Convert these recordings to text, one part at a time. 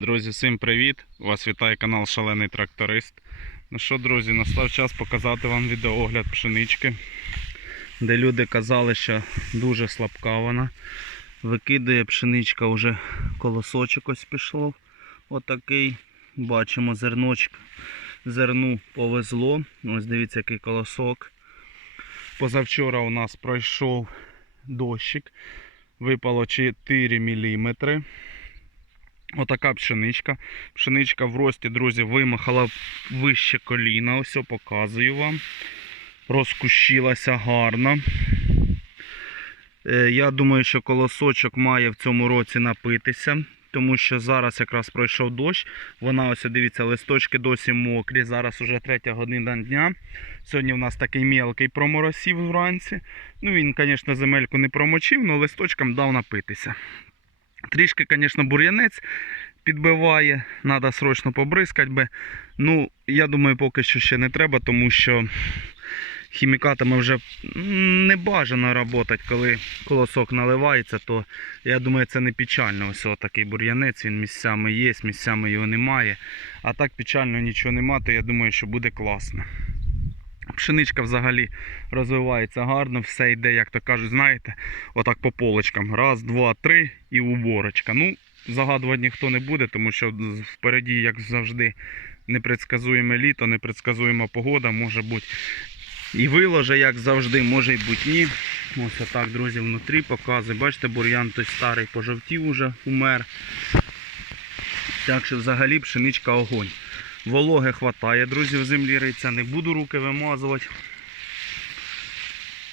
Друзі, всім привіт! Вас вітає канал Шалений Тракторист. Ну що, друзі, настав час показати вам відеоогляд пшенички, де люди казали, що дуже слабка вона. Викидує пшеничка вже колосочок ось пішло. Отакий. Бачимо зерночок. Зерну повезло. Ось дивіться, який колосок. Позавчора у нас пройшов дощик. Випало 4 мм. Отака пшеничка. Пшеничка в рості, друзі, вимахала вище коліна. Ось показую вам. Розкущилася гарно. Е, Я думаю, що колосочок має в цьому році напитися. Тому що зараз якраз пройшов дощ. Вона ось дивіться, листочки досі мокрі. Зараз уже третя година дня. Сьогодні у нас такий мелкий проморосів вранці. Ну він, звісно, земельку не промочив, але листочкам дав напитися. Трішки, звісно, бур'янець підбиває, треба срочно побризкати би. Ну, я думаю, поки що ще не треба, тому що хімікатами вже не бажано працювати, коли колосок наливається, то я думаю, це не печально. Ось такий бур'янець, він місцями є, місцями його немає. А так печально нічого нема, то я думаю, що буде класно. Пшеничка взагалі розвивається гарно, все йде, як то кажуть, знаєте, отак по полочкам. Раз, два, три і уборочка. Ну, загадувати ніхто не буде, тому що впереді, як завжди, непредсказуєме літо, непредсказуєма погода, може бути і виложе, як завжди, може й бути ні. Ось отак, друзі, внутрі показує. Бачите, бур'ян той старий пожовтів уже, умер. Так що взагалі пшеничка огонь. Вологи хватає, друзі, в землі риться. Не буду руки вимазувати.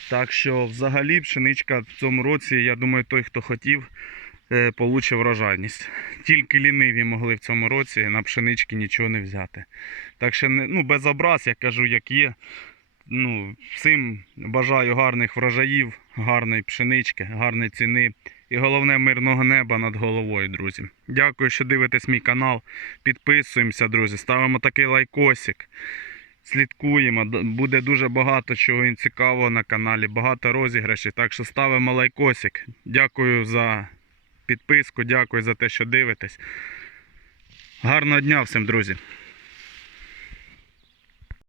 Так що взагалі пшеничка в цьому році, я думаю, той, хто хотів, е, получив врожайність. Тільки ліниві могли в цьому році на пшенички нічого не взяти. Так що ну, без образ, я кажу, як є. Ну, всім бажаю гарних врожаїв, гарної пшенички, гарної ціни. І головне мирного неба над головою, друзі. Дякую, що дивитесь мій канал. Підписуємося, друзі. Ставимо такий лайкосик. Слідкуємо. Буде дуже багато чого цікавого на каналі, багато розіграшів. Так що ставимо лайкосик. Дякую за підписку, дякую за те, що дивитесь. Гарного дня всім, друзі!